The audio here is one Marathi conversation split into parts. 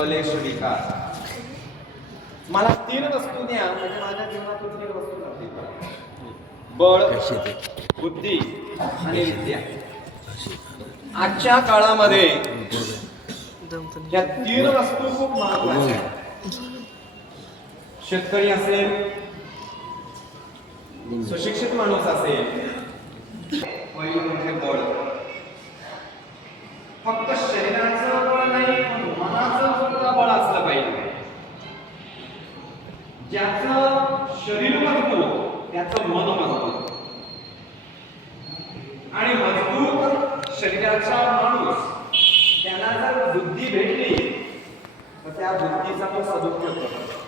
कलेश विकार. मला 3 वस्तू द्या म्हणजे माझ्या जीवनातून 3 वस्तू लागतील. बळ, बुद्धी आणि विद्या. आजच्या काळामध्ये या 3 वस्तू खूप महत्त्वाच्या आहेत. शेतकरी असेल, सुशिक्षित माणूस असेल, पहिलं म्हणजे बळ. फक्त शरीराचं बळ नाही पण मनाचं सुद्धा बळ असलं पाहिजे. ज्याचं शरीर मजबूत त्याचं मन मजबूत. आणि मजबूत शरीराचा माणूस त्याला जर बुद्धी भेटली तर त्या बुद्धीचा तो सदुपयोग करतो.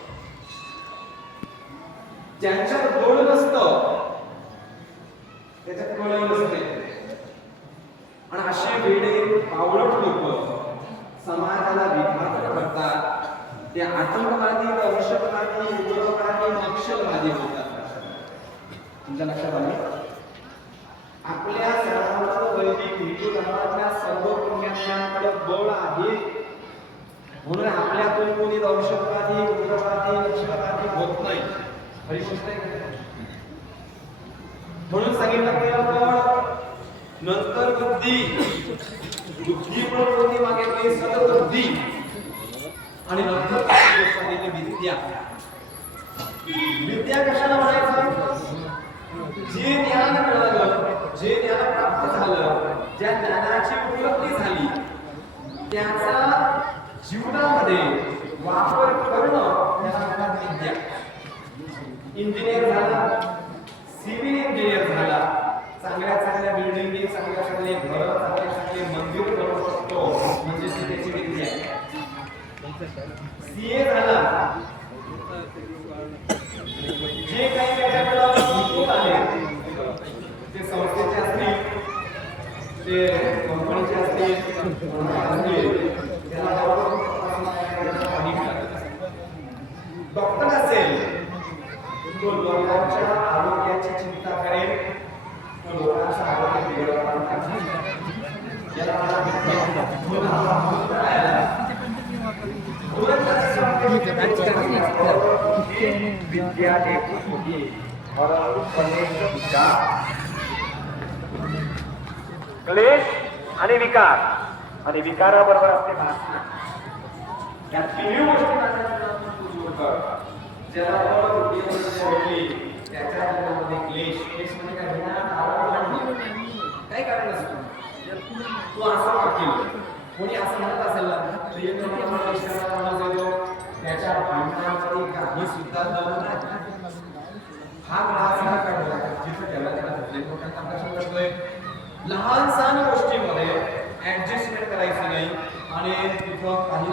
ज्यांच्यात बळ नसतं त्याच्यात कळ नसते. आणि असे वेडे पावलट लोक समाजाला विभाजित करतात. ते आतंकवादी, दहशतवादी, उग्रवादी, नक्षलवादी होतात. तुमच्या लक्षात आलं? आपल्या सर्वांचं वैदिक हिंदू धर्मातल्या सर्व पुण्यात्म्यांकडे बळ आहे. म्हणून आपल्यातून कोणी दहशतवादी, उग्रवादी, नक्षलवादी होत नाही. खरी गोष्ट आहे. म्हणून सांगितलं पहिलं बळ, नंतर बुद्धी. बुद्धी पण कोणी मागितली सद्बुद्धी. आणि नंतर सांगितली विद्या. विद्या कशाला म्हणायचं? जे ज्ञान मिळालं, जे ज्ञान प्राप्त झालं, ज्या ज्ञानाची उपलब्धी झाली त्याचा जीवनामध्ये वापर करणं त्याला म्हणतात विद्या. इंजिनियर झाला, सिव्हिल इंजिनियर झाला, चांगल्या चांगल्या बिल्डिंग, चांगल्या चांगले घर, चांगले चांगले मंदिर बनवू शकतो म्हणजे त्याची विद्या आहे. सीए झाला, जे काही त्याच्याकडे इनपुट आले ते संस्थेचे असतील, ते कंपनीचे असतील, डॉक्टर असेल तो लोकांच्या आरोग्याची चिंता करेल, तो लोकांचं आरोग्य बिघडवणार नाही. विद्या एक होती और क्लेश आणि विकार आणि विकाराबरोबर असते भाषा. या 3 गोष्टी ज्याला त्याच्या जीवनामध्ये क्लेश म्हणजे काय कारण असतो. तू असं वाकेल, कोणी असं म्हणत असेल त्याच्या भांडणामध्ये काही सुद्धा दम नाही. हा ग्लास हा काढला जिथं त्याला मोठ्यांचा प्रश्न करतोय. लहान सहान गोष्टीमध्ये ऍडजस्टमेंट करायची नाही आणि तिथं काही